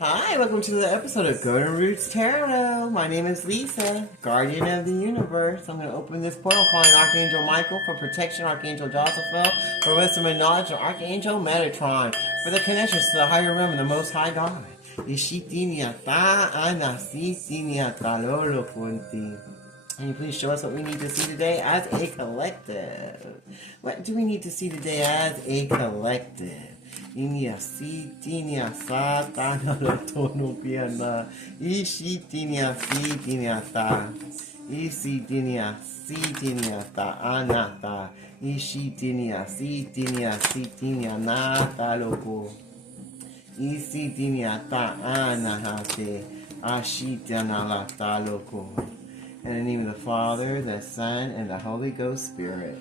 Hi, welcome to the episode of Golden Roots Tarot. My name is Lisa, Guardian of the Universe. I'm going to open this portal calling Archangel Michael for protection, Archangel Joseph for wisdom and knowledge, and Archangel Metatron for the connections to the higher realm and the Most High God. Can you please show us what we need to see today as a collective? What do we need to see today as a collective? Inia si tinia sa ta na lo tono piana. Ishi tinia si tinia ta. Isi tinia si tinia ta anata. Ishi tinia si tinia na ta loko. Isi tinia ta anahate. Ashitana la ta loko. In the name of the Father, the Son, and the Holy Ghost Spirit.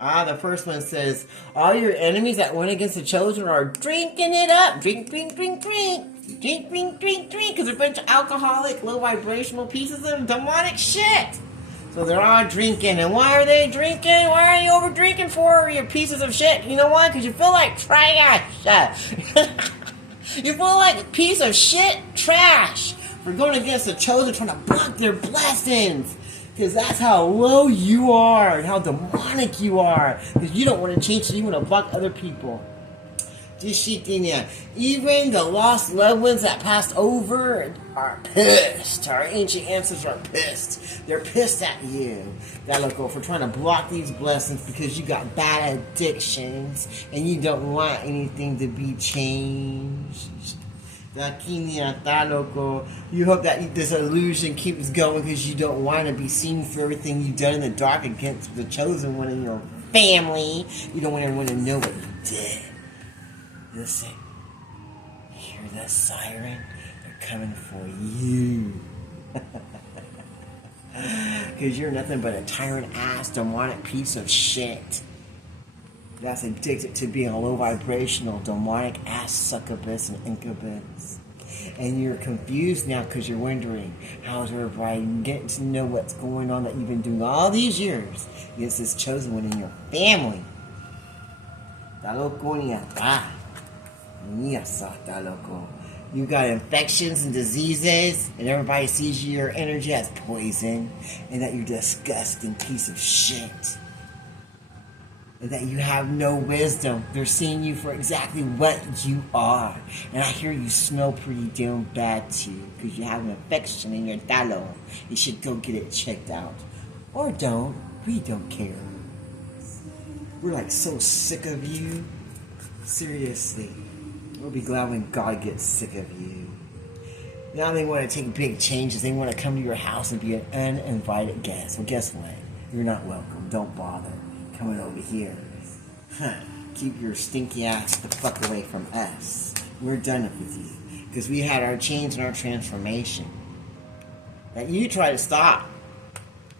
The first one says, all your enemies that went against the chosen are drinking it up. Drink, drink, drink, drink. Drink, drink, drink, drink. Because they're a bunch of alcoholic, low vibrational pieces of demonic shit. So they're all drinking. And why are they drinking? Why are you over drinking for, you pieces of shit? You know why? Because you feel like trash. You feel like a piece of shit trash for going against the chosen, trying to block their blessings. Because that's how low you are and how demonic you are. Because you don't want to change, so you want to block other people. Even the lost loved ones that passed over are pissed. Our ancient ancestors are pissed. They're pissed at you, Dalico, for trying to block these blessings because you got bad addictions and you don't want anything to be changed. You hope that this illusion keeps going because you don't want to be seen for everything you've done in the dark against the chosen one in your family. You don't want everyone to know what you did. Listen, hear the siren? They're coming for you. Because you're nothing but a tyrant ass, demonic piece of shit that's addicted to being a low vibrational, demonic ass succubus and incubus. And you're confused now because you're wondering, how's everybody getting to know what's going on that you've been doing all these years against this chosen one in your family? You got infections and diseases, and everybody sees your energy as poison, and that you're a disgusting piece of shit. And that you have no wisdom. They're seeing you for exactly what you are. And I hear you smell pretty damn bad too, because you have an infection in your talo. You should go get it checked out. Or don't. We don't care. We're like so sick of you. Seriously. We'll be glad when God gets sick of you. Now they want to take big changes. They want to come to your house and be an uninvited guest. Well, guess what? You're not welcome. Don't bother coming over here. Keep your stinky ass the fuck away from us. We're done with you. Because we had our change and our transformation. That you try to stop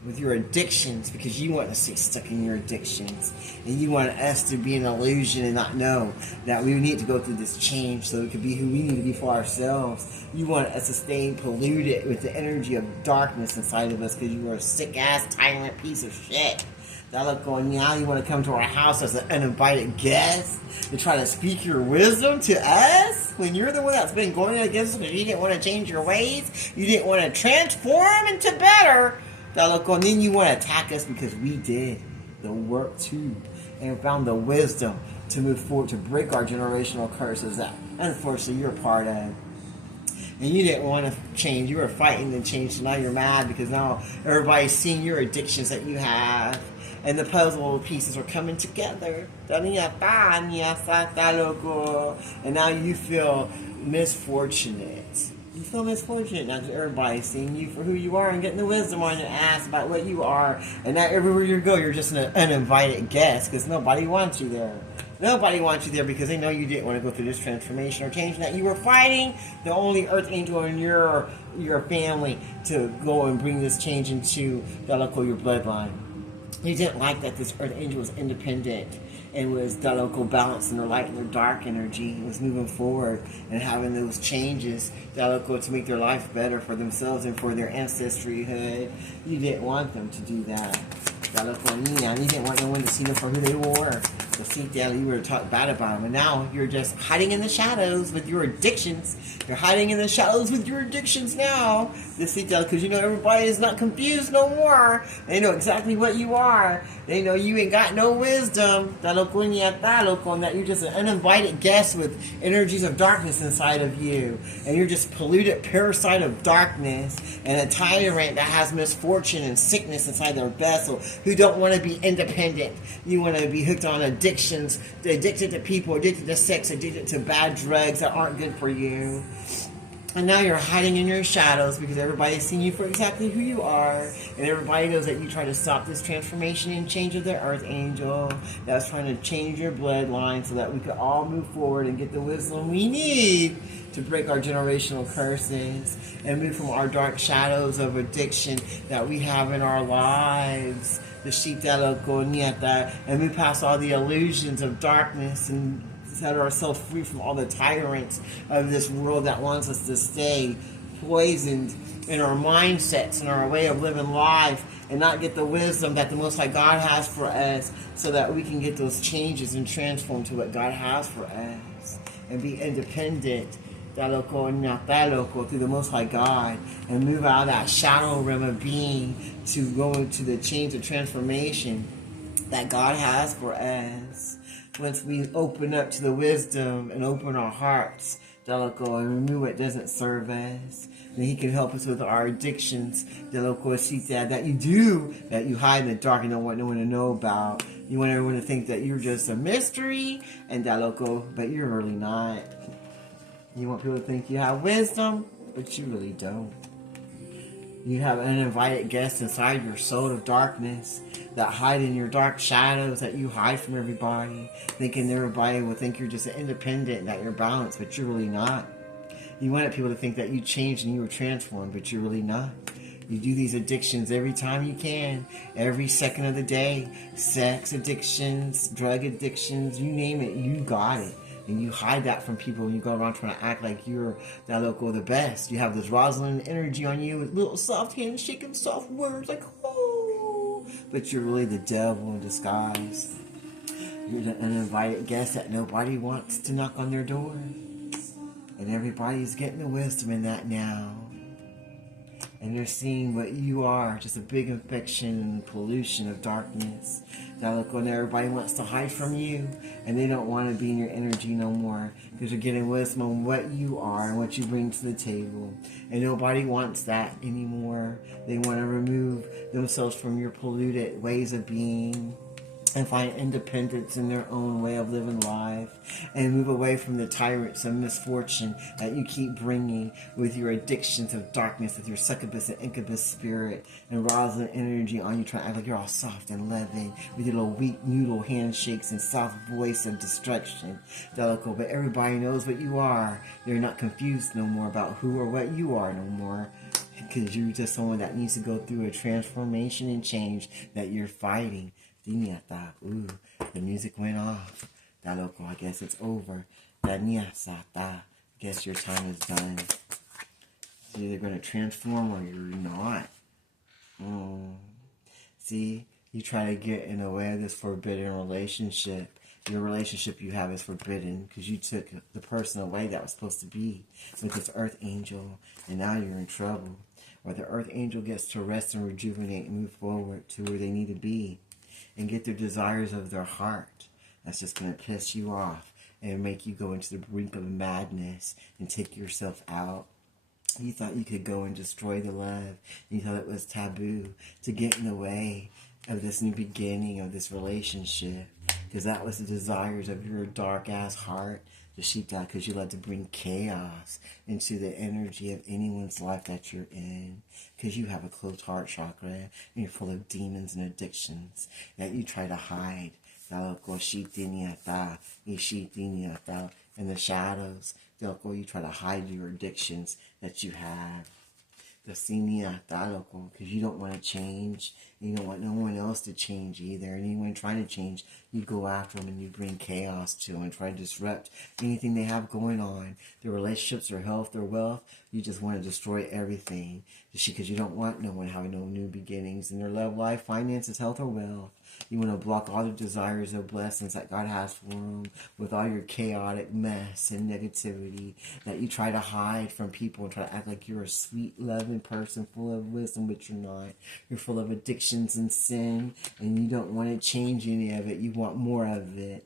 with your addictions because you want to stay stuck in your addictions. And you want us to be an illusion and not know that we need to go through this change so we can be who we need to be for ourselves. You want us to stay polluted with the energy of darkness inside of us because you are a sick ass tyrant piece of shit. That look going now, you want to come to our house as an uninvited guest and try to speak your wisdom to us when you're the one that's been going against us because you didn't want to change your ways, you didn't want to transform into better. That look going, then you want to attack us because we did the work too and found the wisdom to move forward to break our generational curses that unfortunately you're part of. And you didn't want to change. You were fighting to change. So now you're mad because now everybody's seeing your addictions that you have. And the puzzle pieces are coming together. And now you feel misfortunate. You feel misfortunate now because everybody's seeing you for who you are and getting the wisdom on your ass about what you are. And now everywhere you go, you're just an uninvited guest because nobody wants you there. Nobody wants you there because they know you didn't want to go through this transformation or change. That you were fighting the only earth angel in your family to go and bring this change into your bloodline. You didn't like that this earth angel was independent and was the local balance in their light and their dark energy. It was moving forward and having those changes that local to make their life better for themselves and for their ancestryhood. You didn't want them to do that. You didn't want no one to see them for who they were. So see, Dad, you were talking bad about them. And now you're just hiding in the shadows with your addictions. You're hiding in the shadows with your addictions now. Because you know everybody is not confused no more. They know exactly what you are. They know you ain't got no wisdom. And that you're just an uninvited guest with energies of darkness inside of you. And you're just polluted parasite of darkness. And a tyrant that has misfortune and sickness inside their vessel. Who don't want to be independent. You want to be hooked on addictions. Addicted to people. Addicted to sex. Addicted to bad drugs that aren't good for you. And now you're hiding in your shadows because everybody's seen you for exactly who you are. And everybody knows that you try to stop this transformation and change of the earth angel that's trying to change your bloodline so that we could all move forward and get the wisdom we need to break our generational curses and move from our dark shadows of addiction that we have in our lives. The Shita and move past all the illusions of darkness and set ourselves free from all the tyrants of this world that wants us to stay poisoned in our mindsets and our way of living life and not get the wisdom that the Most High God has for us so that we can get those changes and transform to what God has for us and be independent through the Most High God and move out of that shadow realm of being to go into the change of transformation that God has for us. Once we open up to the wisdom and open our hearts, and remove what doesn't serve us, then He can help us with our addictions, that you hide in the dark and don't want no one to know about. You want everyone to think that you're just a mystery, and but you're really not. You want people to think you have wisdom, but you really don't. You have uninvited guests inside your soul of darkness that hide in your dark shadows, that you hide from everybody, thinking everybody will think you're just independent and that you're balanced, but you're really not. You wanted people to think that you changed and you were transformed, but you're really not. You do these addictions every time you can, every second of the day. Sex addictions, drug addictions, you name it, you got it. And you hide that from people and you go around trying to act like you're the best. You have this Rosalind energy on you with little soft hands shaking soft words like, oh. But you're really the devil in disguise. You're the uninvited guest that nobody wants to knock on their door. And everybody's getting the wisdom in that now. And you're seeing what you are, just a big infection and pollution of darkness. When everybody wants to hide from you, and they don't want to be in your energy no more, because you're getting wisdom on what you are and what you bring to the table. And nobody wants that anymore. They want to remove themselves from your polluted ways of being and find independence in their own way of living life and move away from the tyrants of misfortune that you keep bringing with your addictions of darkness, with your succubus and incubus spirit and Rosalind energy on you, trying to act like you're all soft and loving with your little weak noodle handshakes and soft voice of destruction. But everybody knows what you are. They're not confused no more about who or what you are no more, because you're just someone that needs to go through a transformation and change that you're fighting. Ooh, the music went off. I guess it's over. I guess your time is done. You're either going to transform or you're not. See, you try to get in the way of this forbidden relationship. Your relationship you have is forbidden because you took the person away that was supposed to be with this earth angel, and now you're in trouble. Or the earth angel gets to rest and rejuvenate and move forward to where they need to be and get their desires of their heart. That's just going to piss you off and make you go into the brink of madness and take yourself out. You thought you could go and destroy the love. You thought it was taboo to get in the way of this new beginning of this relationship, because that was the desires of your dark-ass heart, the sheepdog, because you love to bring chaos into the energy of anyone's life that you're in, because you have a closed heart chakra and you're full of demons and addictions that you try to hide in the shadows. You try to hide your addictions that you have. because you don't want to change. You don't want no one else to change either. And anyone trying to change, you go after them and you bring chaos to them and try to disrupt anything they have going on. Their relationships, their health, their wealth. You just want to destroy everything. Just because you don't want no one having no new beginnings in their love life, finances, health, or wealth. You want to block all the desires of blessings that God has for them with all your chaotic mess and negativity that you try to hide from people and try to act like you're a sweet, loving person full of wisdom, but you're not. You're full of addictions and sin, and you don't want to change any of it. You want more of it.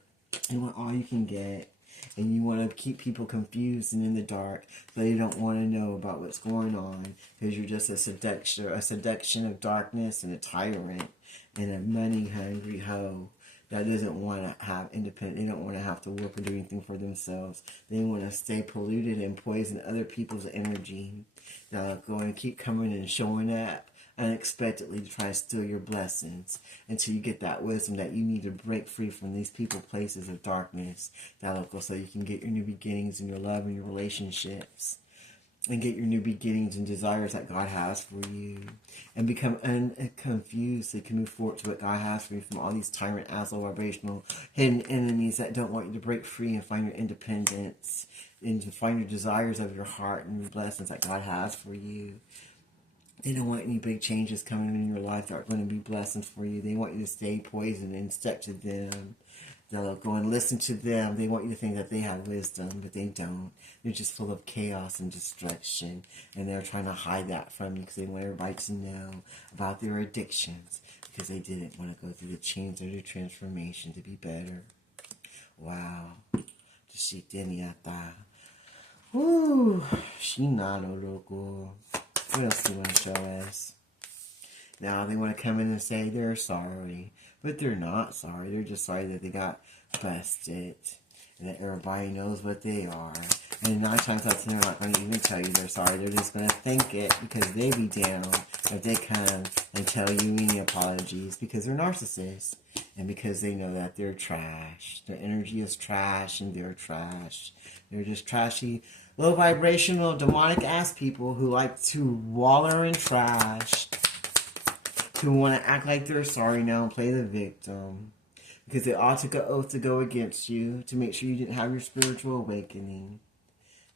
You want all you can get. And you want to keep people confused and in the dark, so they don't want to know about what's going on, because you're just a seduction of darkness and a tyrant and a money-hungry hoe that doesn't want to have independent. They don't want to have to work or do anything for themselves. They want to stay polluted and poison other people's energy. They'll go and keep coming and showing up unexpectedly to try to steal your blessings until you get that wisdom that you need to break free from these people, places of darkness. That'll go so you can get your new beginnings in your love and your relationships, and get your new beginnings and desires that God has for you, and become unconfused so you can move forward to what God has for you from all these tyrant, asshole, vibrational, hidden enemies that don't want you to break free and find your independence and to find your desires of your heart and your blessings that God has for you. They don't want any big changes coming in your life that are going to be blessings for you. They want you to stay poisoned and step to them. They'll go and listen to them. They want you to think that they have wisdom, but they don't. They're just full of chaos and destruction. And they're trying to hide that from you because they want everybody to know about their addictions, because they didn't want to go through the change or the transformation to be better. Wow. Woo. Shinano loco. What else do you want to show us? Now they want to come in and say they're sorry, but they're not sorry. They're just sorry that they got busted and that everybody knows what they are. And 9 times out of 10, they're not going to even tell you they're sorry. They're just going to think it because they be down if they come and tell you any apologies, because they're narcissists and because they know that they're trash. Their energy is trash and they're trash. They're just trashy, low vibrational, demonic ass people who like to waller in trash, who want to act like they're sorry now and play the victim, because they all took an oath to go against you to make sure you didn't have your spiritual awakening.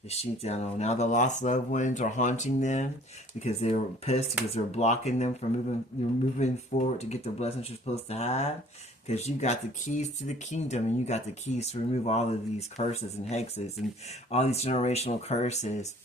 The sheet down. Now the lost loved ones are haunting them because they were pissed because they're blocking them from moving forward to get the blessings you're supposed to have. Because you got the keys to the kingdom, and you got the keys to remove all of these curses and hexes and all these generational curses,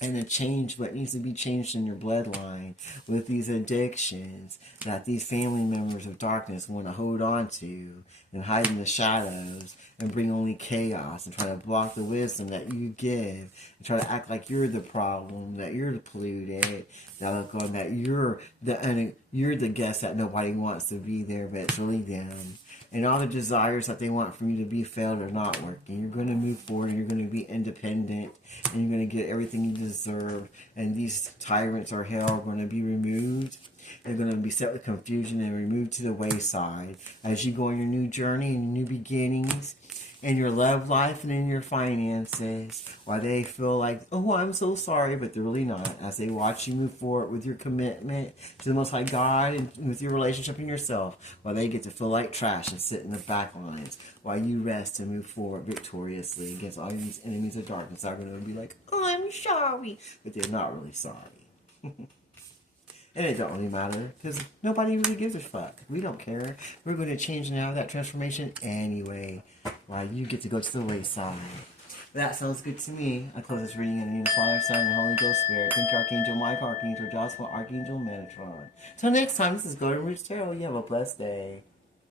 and to change what needs to be changed in your bloodline with these addictions that these family members of darkness want to hold on to and hide in the shadows and bring only chaos and try to block the wisdom that you give and try to act like you're the problem, that you're the polluted, that you're the guest that nobody wants to be there, but it's really them. And all the desires that they want from you to be failed are not working. You're going to move forward and you're going to be independent and you're going to get everything you deserve. And these tyrants or hell are going to be removed. They're going to be set with confusion and removed to the wayside as you go on your new journey and new beginnings in your love life and in your finances, while they feel like, oh, I'm so sorry, but they're really not, as they watch you move forward with your commitment to the Most High God and with your relationship in yourself, while they get to feel like trash and sit in the back lines, while you rest and move forward victoriously against all these enemies of darkness that are going to be like, oh, I'm sorry, but they're not really sorry. And it don't really matter, because nobody really gives a fuck. We don't care. We're going to change and have that transformation anyway, while you get to go to the wayside. That sounds good to me. I close this reading in the name of the Father, Son, and Holy Ghost Spirit. Thank you, Archangel Michael, Archangel Joshua, Archangel Metatron. Till next time, this is Golden Roots Tarot. You have a blessed day.